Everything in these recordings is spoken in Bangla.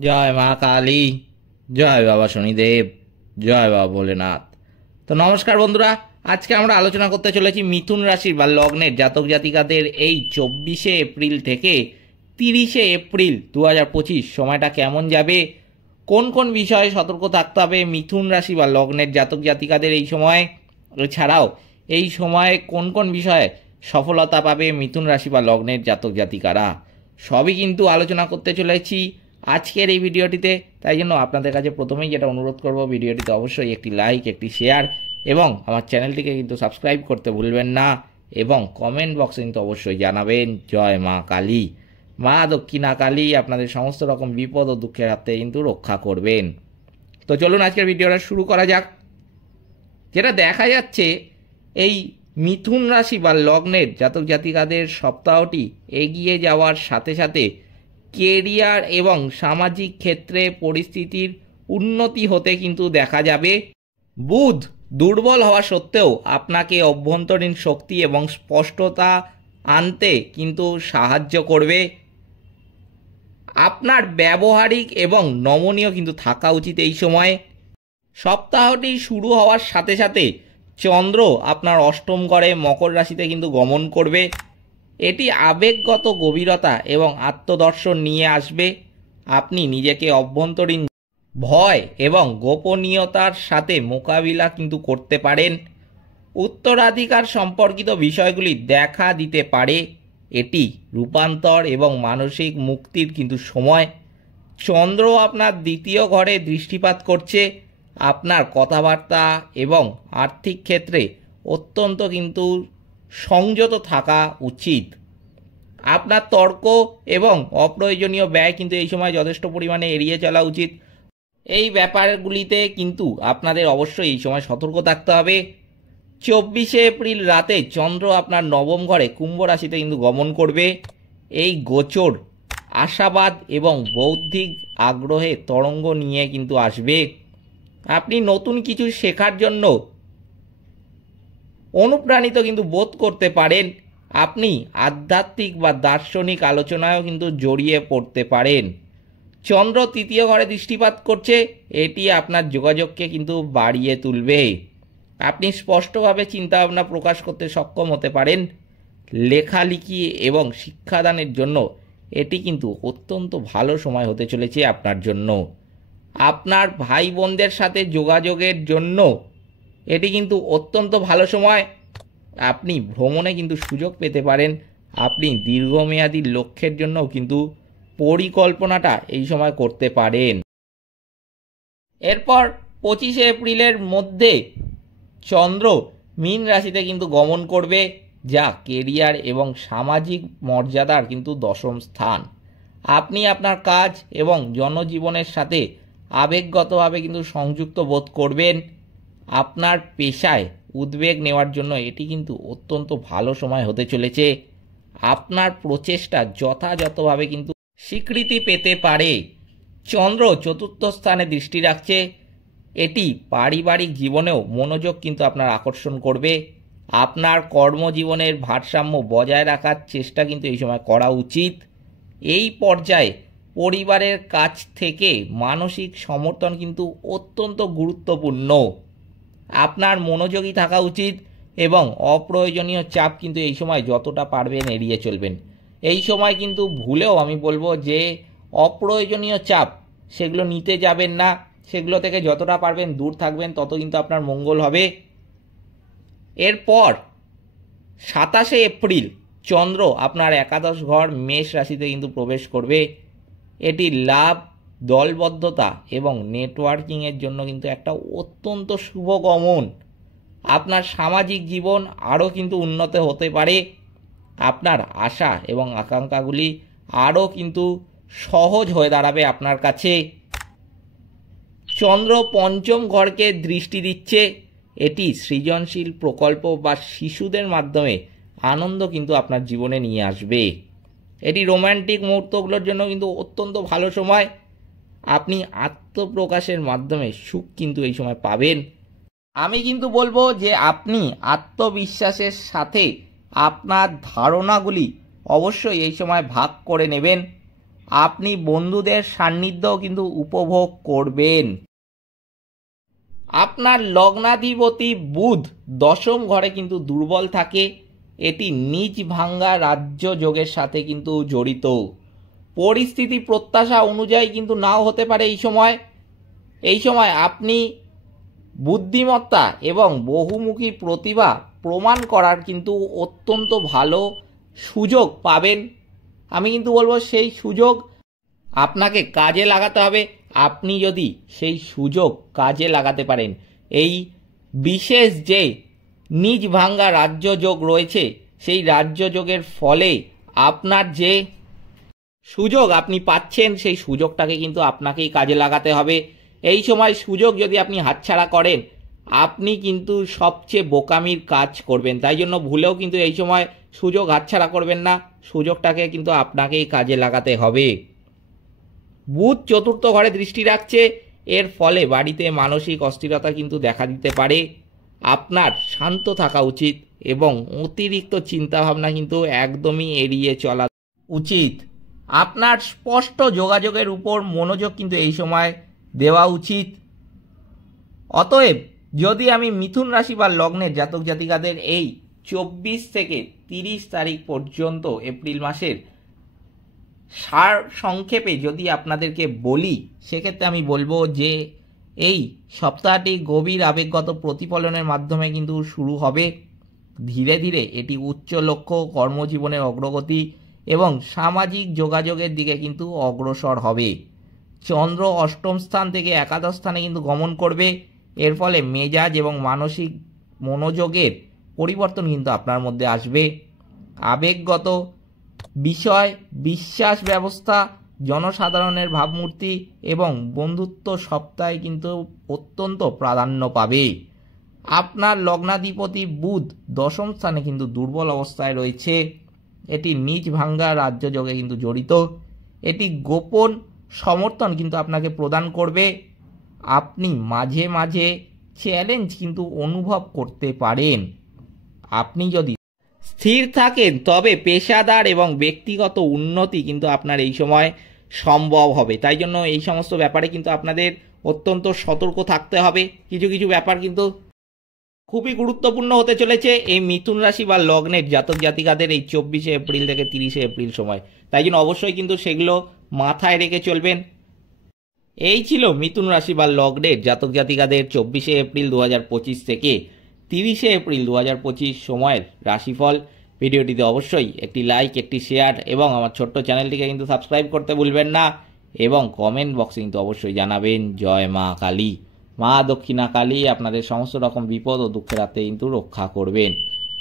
জয় মা কালী, জয় বাবা শনিদেব, জয় বাবা ভোলেনাথ। তো নমস্কার বন্ধুরা, আজকে আমরা আলোচনা করতে চলেছি মিথুন রাশির বা লগ্নের জাতক জাতিকাদের এই 24শে এপ্রিল থেকে 30শে এপ্রিল 2025 সময়টা কেমন যাবে, কোন কোন বিষয়ে সতর্ক থাকতে হবে মিথুন রাশি বা লগ্নের জাতক জাতিকাদের এই সময়, এছাড়াও এই সময়ে কোন কোন বিষয়ে সফলতা পাবে মিথুন রাশি বা লগ্নের জাতক জাতিকারা, সবই কিন্তু আলোচনা করতে চলেছি আজকের এই ভিডিওটিতে। তাই জন্য আপনাদের কাছে প্রথমেই যেটা অনুরোধ করব, ভিডিওটিতে অবশ্যই একটি লাইক, একটি শেয়ার এবং আমার চ্যানেলটিকে কিন্তু সাবস্ক্রাইব করতে ভুলবেন না, এবং কমেন্ট বক্সে কিন্তু অবশ্যই জানাবেন জয় মা কালী। মা দক্ষিণা কালী আপনাদের সমস্ত রকম বিপদ ও দুঃখের হাত থেকে কিন্তু রক্ষা করবেন। তো চলুন আজকের ভিডিওটা শুরু করা যাক। যেটা দেখা যাচ্ছে, এই মিথুন রাশি বা লগ্নের জাতক জাতিকাদের সপ্তাহটি এগিয়ে যাওয়ার সাথে সাথে কেরিয়ার এবং সামাজিক ক্ষেত্রে পরিস্থিতির উন্নতি হতে কিন্তু দেখা যাবে। বুধ দুর্বল হওয়া সত্ত্বেও আপনাকে অভ্যন্তরীণ শক্তি এবং স্পষ্টতা আনতে কিন্তু সাহায্য করবে। আপনার ব্যবহারিক এবং নমনীয় কিন্তু থাকা উচিত এই সময়ে। সপ্তাহটি শুরু হওয়ার সাথে সাথে চন্দ্র আপনার অষ্টম ঘরে মকর রাশিতে কিন্তু গমন করবে। এটি আবেগগত গভীরতা এবং আত্মদর্শন নিয়ে আসবে। আপনি নিজেকে অভ্যন্তরীণ ভয় এবং গোপনীয়তার সাথে মোকাবিলা কিন্তু করতে পারেন। উত্তরাধিকার সম্পর্কিত বিষয়গুলি দেখা দিতে পারে। এটি রূপান্তর এবং মানসিক মুক্তির কিন্তু সময়। চন্দ্র আপনার দ্বিতীয় ঘরে দৃষ্টিপাত করছে। আপনার কথাবার্তা এবং আর্থিক ক্ষেত্রে অত্যন্ত কিন্তু সংযত থাকা উচিত। আপনার তর্ক এবং অপ্রয়োজনীয় ব্যয় কিন্তু এই সময় যথেষ্ট পরিমাণে এড়িয়ে চলা উচিত। এই ব্যাপারগুলিতে কিন্তু আপনাদের অবশ্যই এই সময় সতর্ক থাকতে হবে। 24শে এপ্রিল রাতে চন্দ্র আপনার নবম ঘরে কুম্ভ রাশিতে কিন্তু গমন করবে। এই গোচর আশাবাদ এবং বৌদ্ধিক আগ্রহে তরঙ্গ নিয়ে কিন্তু আসবে। আপনি নতুন কিছু শেখার জন্য অনুপ্রাণিত কিন্তু বোধ করতে পারেন। আপনি আধ্যাত্মিক বা দার্শনিক আলোচনায়ও কিন্তু জড়িয়ে পড়তে পারেন। চন্দ্র তৃতীয় ঘরে দৃষ্টিপাত করছে। এটি আপনার যোগাযোগকে কিন্তু বাড়িয়ে তুলবে। আপনি স্পষ্টভাবে চিন্তাভাবনা প্রকাশ করতে সক্ষম হতে পারেন। লেখালেখি এবং শিক্ষাদানের জন্য এটি কিন্তু অত্যন্ত ভালো সময় হতে চলেছে আপনার জন্য। আপনার ভাই বোনদের সাথে যোগাযোগের জন্য এটি কিন্তু অত্যন্ত ভালো সময়। আপনি ভ্রমণে কিন্তু সুযোগ পেতে পারেন। আপনি দীর্ঘমেয়াদী লক্ষ্যের জন্য কিন্তু পরিকল্পনাটা এই সময় করতে পারেন। এরপর 25শে এপ্রিলের মধ্যে চন্দ্র মীন রাশিতে কিন্তু গমন করবে, যা কেরিয়ার এবং সামাজিক মর্যাদার কিন্তু দশম স্থান। আপনি আপনার কাজ এবং জনজীবনের সাথে আবেগগতভাবে কিন্তু সংযুক্ত বোধ করবেন। আপনার পেশায় উদ্বেগ নেওয়ার জন্য এটি কিন্তু অত্যন্ত ভালো সময় হতে চলেছে। আপনার প্রচেষ্টা যথাযথভাবে কিন্তু স্বীকৃতি পেতে পারে। চন্দ্র চতুর্থ স্থানে দৃষ্টি রাখছে। এটি পারিবারিক জীবনেও মনোযোগ কিন্তু আপনার আকর্ষণ করবে। আপনার কর্মজীবনের ভারসাম্য বজায় রাখার চেষ্টা কিন্তু এই সময় করা উচিত। এই পর্যায়ে পরিবারের কাছ থেকে মানসিক সমর্থন কিন্তু অত্যন্ত গুরুত্বপূর্ণ। আপনার মনোযোগী থাকা উচিত এবং অপ্রয়োজনীয় চাপ কিন্তু এই সময় যতটা পারবেন এড়িয়ে চলবেন। এই সময় কিন্তু ভুলেও আমি বলবো যে অপ্রয়োজনীয় চাপ সেগুলো নিতে যাবেন না। সেগুলো থেকে যতটা পারবেন দূর থাকবেন, তত কিন্তু আপনার মঙ্গল হবে। এরপর 27শে এপ্রিল চন্দ্র আপনার একাদশ ঘর মেষ রাশিতে কিন্তু প্রবেশ করবে। এটি লাভ, দলবদ্ধতা এবং নেটওয়ার্কিংয়ের জন্য কিন্তু একটা অত্যন্ত শুভ গমন। আপনার সামাজিক জীবন আরও কিন্তু উন্নত হতে পারে। আপনার আশা এবং আকাঙ্ক্ষাগুলি আরও কিন্তু সহজ হয়ে দাঁড়াবে আপনার কাছে। চন্দ্র পঞ্চম ঘরকে দৃষ্টি দিচ্ছে। এটি সৃজনশীল প্রকল্প বা শিশুদের মাধ্যমে আনন্দ কিন্তু আপনার জীবনে নিয়ে আসবে। এটি রোম্যান্টিক মুহূর্তগুলোর জন্য কিন্তু অত্যন্ত ভালো সময়। আপনি আত্মপ্রকাশের মাধ্যমে সুখ কিন্তু এই সময় পাবেন। আমি কিন্তু বলবো যে আপনি আত্মবিশ্বাসের সাথে আপনার ধারণাগুলি অবশ্যই এই সময় ভাগ করে নেবেন। আপনি বন্ধুদের সান্নিধ্যও কিন্তু উপভোগ করবেন। আপনার লগ্নাধিপতি বুধ দশম ঘরে কিন্তু দুর্বল থাকে, এটি নিজ ভাঙ্গা রাজ্য যোগের সাথে কিন্তু জড়িত। পরিস্থিতি প্রত্যাশা অনুযায়ী কিন্তু নাও হতে পারে এই সময় আপনি বুদ্ধিমত্তা এবং বহুমুখী প্রতিভা প্রমাণ করার কিন্তু অত্যন্ত ভালো সুযোগ পাবেন। আমি কিন্তু বলবো সেই সুযোগ আপনাকে কাজে লাগাতে হবে। আপনি যদি সেই সুযোগ কাজে লাগাতে পারেন, এই বিশেষ যে নিজ ভাঙ্গা রাজ্য যোগ রয়েছে, সেই রাজ্য যোগের ফলে আপনার যে সুযোগ আপনি পাচ্ছেন, সেই সুযোগটাকে কিন্তু আপনাকেই কাজে লাগাতে হবে। এই সময় সুযোগ যদি আপনি হাতছাড়া করেন, আপনি কিন্তু সবচেয়ে বোকামির কাজ করবেন। তাই জন্য ভুলেও কিন্তু এই সময় সুযোগ হাতছাড়া করবেন না, সুযোগটাকে কিন্তু আপনাকেই কাজে লাগাতে হবে। বুধ চতুর্থ ঘরে দৃষ্টি রাখছে, এর ফলে বাড়িতে মানসিক অস্থিরতা কিন্তু দেখা দিতে পারে। আপনার শান্ত থাকা উচিত এবং অতিরিক্ত চিন্তাভাবনা কিন্তু একদমই এড়িয়ে চলা উচিত। আপনার স্পষ্ট যোগাযোগের উপর মনোযোগ কিন্তু এই সময় দেওয়া উচিত। অতএব যদি আমি মিথুন রাশি বা লগ্নের জাতক জাতিকাদের এই 24 থেকে 30 তারিখ পর্যন্ত এপ্রিল মাসের সার সংক্ষেপে যদি আপনাদেরকে বলি, সেক্ষেত্রে আমি বলবো যে এই সপ্তাহটি গভীর আবেগগত প্রতিফলনের মাধ্যমে কিন্তু শুরু হবে। ধীরে ধীরে এটি উচ্চ লক্ষ্য, কর্মজীবনের অগ্রগতি এবং সামাজিক যোগাযোগের দিকে কিন্তু অগ্রসর হবে। চন্দ্র অষ্টম স্থান থেকে একাদশ স্থানে কিন্তু গমন করবে, এর ফলে মেজাজ এবং মানসিক মনোযোগের পরিবর্তন কিন্তু আপনার মধ্যে আসবে। আবেগগত বিষয়, বিশ্বাস ব্যবস্থা, জনসাধারণের ভাবমূর্তি এবং বন্ধুত্ব সপ্তাহে কিন্তু অত্যন্ত প্রাধান্য পাবে। আপনার লগ্নাধিপতি বুধ দশম স্থানে কিন্তু দুর্বল অবস্থায় রয়েছে, এটি নিজ ভাঙ্গা রাজ্য যোগে কিন্তু জড়িত। এটি গোপন সমর্থন কিন্তু আপনাকে প্রদান করবে। আপনি মাঝে মাঝে চ্যালেঞ্জ কিন্তু অনুভব করতে পারেন। আপনি যদি স্থির থাকেন তবে পেশাদার এবং ব্যক্তিগত উন্নতি কিন্তু আপনার এই সময় সম্ভব হবে। তাই জন্য এই সমস্ত ব্যাপারে কিন্তু আপনাদের অত্যন্ত সতর্ক থাকতে হবে। কিছু কিছু ব্যাপার কিন্তু খুবই গুরুত্বপূর্ণ হতে চলেছে এই মিথুন রাশি বা লগ্নের জাতক জাতিকাদের এই 24 এপ্রিল থেকে 30 এপ্রিল সময়। তাই জন্য অবশ্যই কিন্তু সেগুলো মাথায় রেখে চলবেন। এই ছিল মিথুন রাশি বা লগ্নের জাতক জাতিকাদের 24 এপ্রিল 2025 থেকে 30 এপ্রিল 2025 সময়ের রাশিফল। ভিডিওটিতে অবশ্যই একটি লাইক, একটি শেয়ার এবং আমার ছোট্ট চ্যানেলটিকে কিন্তু সাবস্ক্রাইব করতে ভুলবেন না এবং কমেন্ট বক্সে কিন্তু অবশ্যই জানাবেন জয় মা কালী। মা দক্ষিণা কালী আপনাদের সমস্ত রকম বিপদ ও দুঃখের হাতে কিন্তু রক্ষা করবেন।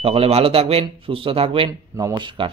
সকলে ভালো থাকবেন, সুস্থ থাকবেন। নমস্কার।